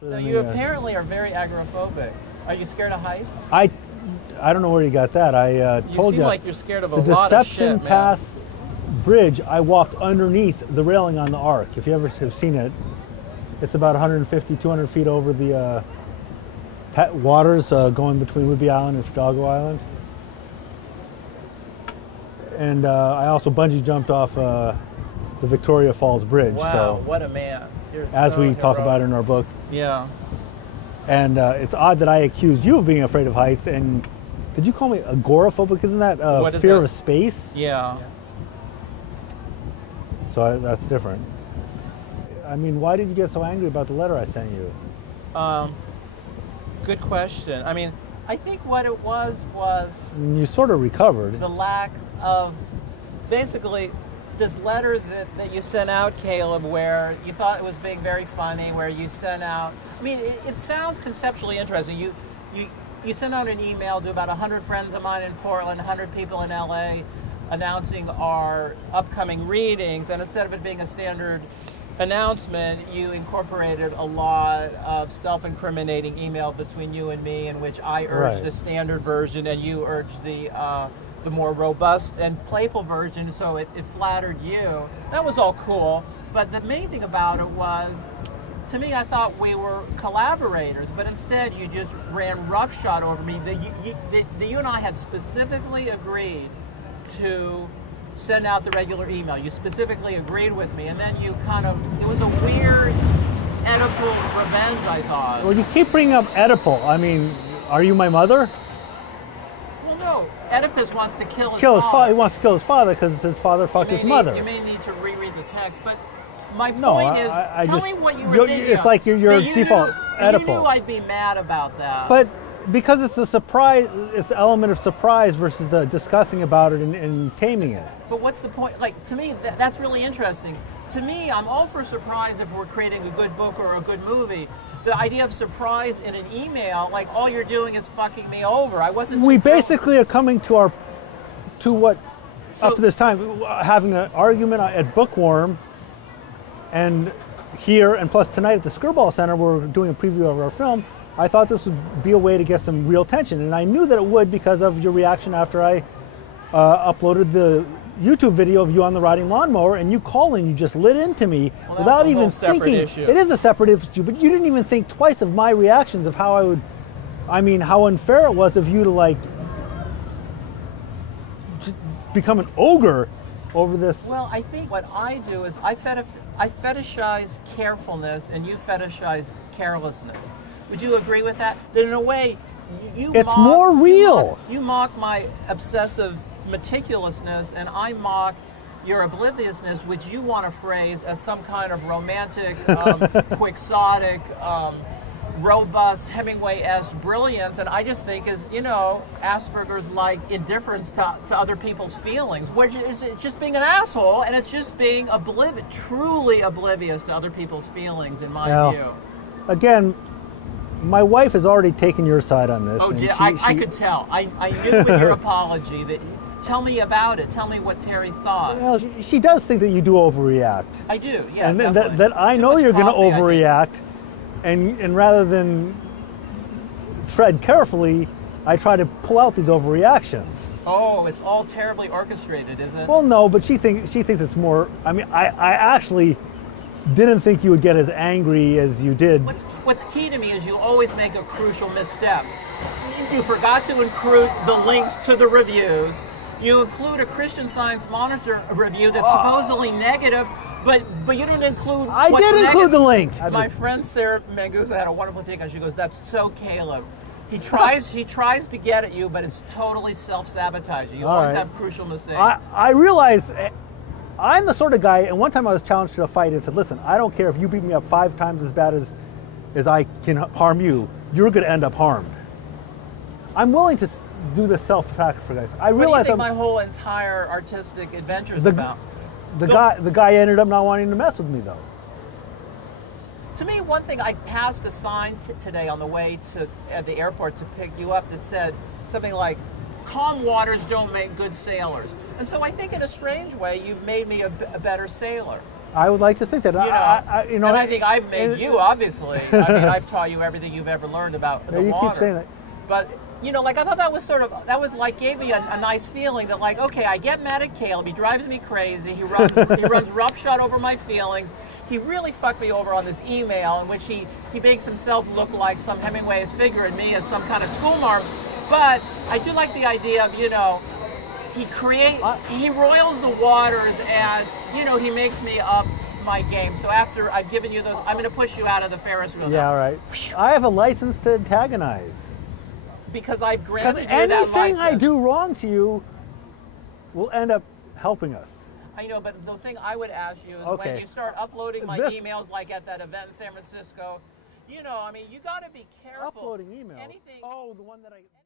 So you apparently are very agoraphobic. Are you scared of heights? I don't know where you got that. I told you. You seem like you're scared of a lot of shit, man. The Deception Pass bridge, I walked underneath the railing on the Ark. If you ever have seen it, it's about 150, 200 feet over the waters going between Whidbey Island and Fidalgo Island. And I also bungee jumped off the Victoria Falls Bridge. Wow, so, what a man. As we talk about in our book. Yeah. And it's odd that I accused you of being afraid of heights. And did you call me agoraphobic? Isn't that fear of space? Yeah. So that's different. I mean, why did you get so angry about the letter I sent you? Good question. I mean, I think what it was you sort of recovered. The lack of, basically, this letter that you sent out, Caleb, where you thought it was being very funny, where you sent out, I mean, it sounds conceptually interesting. You sent out an email to about 100 friends of mine in Portland, 100 people in LA, announcing our upcoming readings, and instead of it being a standard announcement, you incorporated a lot of self-incriminating email between you and me, in which I urged the standard version and you urged the more robust and playful version, so it flattered you. That was all cool, but the main thing about it was, to me, I thought we were collaborators, but instead you just ran roughshod over me. You and I had specifically agreed to send out the regular email. You specifically agreed with me, and then you kind of, it was a weird Oedipal revenge, I thought. Well, you keep bringing up Oedipal. I mean, are you my mother? Well, no. Oedipus wants to kill his father. He wants to kill his father because his father fucked his mother. You may need to reread the text, but my point is, tell me what you were thinking. It's like your default Oedipal. You knew I'd be mad about that. But because it's a surprise, it's the element of surprise versus the discussing about it and taming it. But what's the point? Like, to me, that's really interesting. To me, I'm all for surprise if we're creating a good book or a good movie. The idea of surprise in an email, like all you're doing is fucking me over. I wasn't. We basically are coming to up to this time, having an argument at Bookworm, and here, and plus tonight at the Skirball Center, we're doing a preview of our film. I thought this would be a way to get some real tension, and I knew that it would because of your reaction after I uploaded the YouTube video of you on the riding lawnmower, and you calling, you just lit into me without even thinking. Issue. It is a separate issue, but you didn't even think twice of my reactions of how I would, I mean, how unfair it was of you to like become an ogre over this. Well, I think what I do is I fetishize carefulness, and you fetishize carelessness. Would you agree with that? That in a way, it's more real. You mock my obsessive meticulousness, and I mock your obliviousness, which you want to phrase as some kind of romantic, quixotic, robust, Hemingway-esque brilliance, and I just think is, you know, Asperger's like indifference to other people's feelings, which is it's just being an asshole, and it's just being truly oblivious to other people's feelings, in my view. Again, my wife has already taken your side on this. Oh, I could tell. I knew with your apology that. Tell me about it. Tell me what Terry thought. Well, she does think that you do overreact. I do, yeah. And that I know you're going to overreact, and rather than tread carefully, I try to pull out these overreactions. Oh, it's all terribly orchestrated, is it? Well, no, but she thinks it's more. I mean, I actually didn't think you would get as angry as you did. What's key to me is you always make a crucial misstep. You forgot to include the links to the reviews. You include a Christian Science Monitor review that's supposedly negative, but you didn't include. I did include the link. My friend Sarah Mangusa had a wonderful take on it. She goes, "That's so Caleb. He tries to get at you, but it's totally self-sabotaging. You always have crucial mistakes." I realize I'm the sort of guy, and one time I was challenged to a fight and said, "Listen, I don't care if you beat me up 5 times as bad as I can harm you. You're going to end up harmed." I'm willing to do the self-sacrifice. I realize what do you think my whole entire artistic adventure is about? The guy ended up not wanting to mess with me, though. To me, one thing, I passed a sign today on the way at the airport to pick you up that said something like, "Calm waters don't make good sailors." And so I think in a strange way, you've made me a better sailor. I would like to think that. And I think I've made you, obviously. I mean, I've taught you everything you've ever learned about the you water. keep saying that. But, like, I thought that was like, gave me a nice feeling that, like, okay, I get mad at Caleb. He drives me crazy. He runs roughshod over my feelings. He really fucked me over on this email in which he makes himself look like some Hemingway's figure and me as some kind of schoolmarm. But I do like the idea of, he roils the waters and, he makes me up my game. So after I've given you those, I'm going to push you out of the Ferris wheel. Yeah, all right. I have a license to antagonize. Because I've granted you that license. Anything I do wrong to you will end up helping us. I know, but the thing I would ask you is Okay. when you start uploading my emails, like at that event in San Francisco, you got to be careful. Uploading emails? Anything. Oh, the one that I...